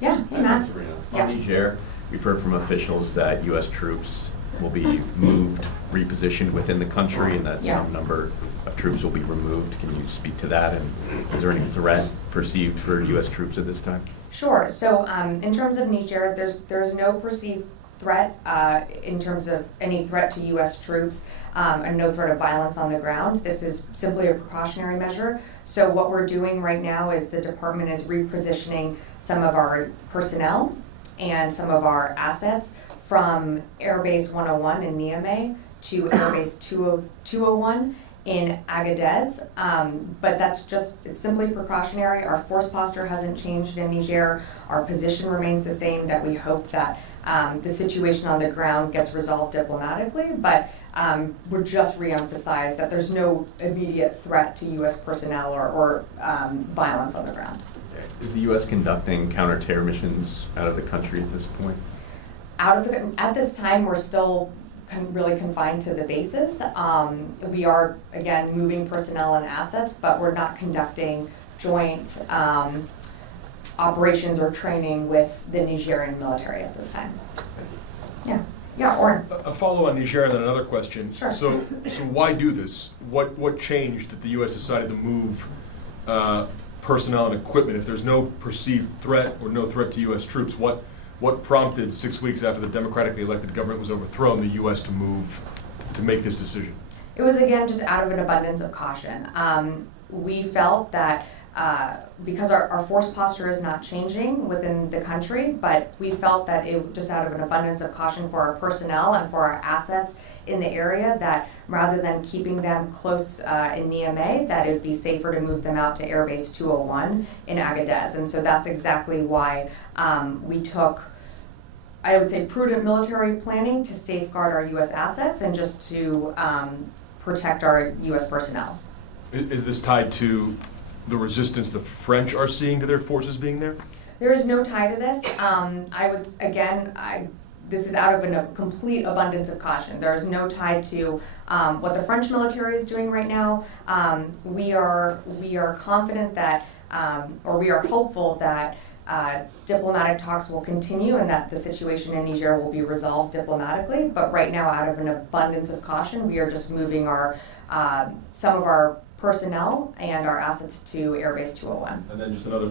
Yeah, hey Matt. Sabrina. Yeah. On Niger, we've heard from officials that U.S. troops will be moved, repositioned within the country, and that some number of troops will be removed. Can you speak to that? And is there any threat perceived for U.S. troops at this time? Sure. So in terms of Niger, there's no perceived threat in terms of any threat to U.S. troops and no threat of violence on the ground. This is simply a precautionary measure. So what we're doing right now is the department is repositioning some of our personnel and some of our assets from Airbase 101 in Niamey to Airbase 201 in Agadez, but it's simply precautionary. Our force posture hasn't changed in Niger. Our position remains the same, that we hope that the situation on the ground gets resolved diplomatically, but would just reemphasize that there's no immediate threat to U.S. personnel or violence on the ground. Okay. Is the U.S. conducting counter-terror missions out of the country at this point? At this time, we're still really confined to the bases. We are, again, moving personnel and assets, but we're not conducting joint operations or training with the Nigerian military at this time. Yeah, Oren. A follow on Niger and then another question. Sure. So why do this? What changed that the U.S. decided to move personnel and equipment? If there's no perceived threat or no threat to U.S. troops, what prompted 6 weeks after the democratically elected government was overthrown the U.S. to make this decision? It was, again, just out of an abundance of caution. We felt that because our force posture is not changing within the country, but we felt that it just out of an abundance of caution for our personnel and for our assets in the area, that rather than keeping them close in Niamey, that it would be safer to move them out to Airbase 201 in Agadez. And so that's exactly why we took, I would say, prudent military planning to safeguard our U.S. assets and just to protect our U.S. personnel. Is this tied to the resistance the French are seeing to their forces being there? There is no tie to this. This is out of a complete abundance of caution. There is no tie to what the French military is doing right now. We are confident that, or we are hopeful that diplomatic talks will continue and that the situation in Niger will be resolved diplomatically. But right now, out of an abundance of caution, we are just moving some of our personnel and our assets to Airbase 201. And then just another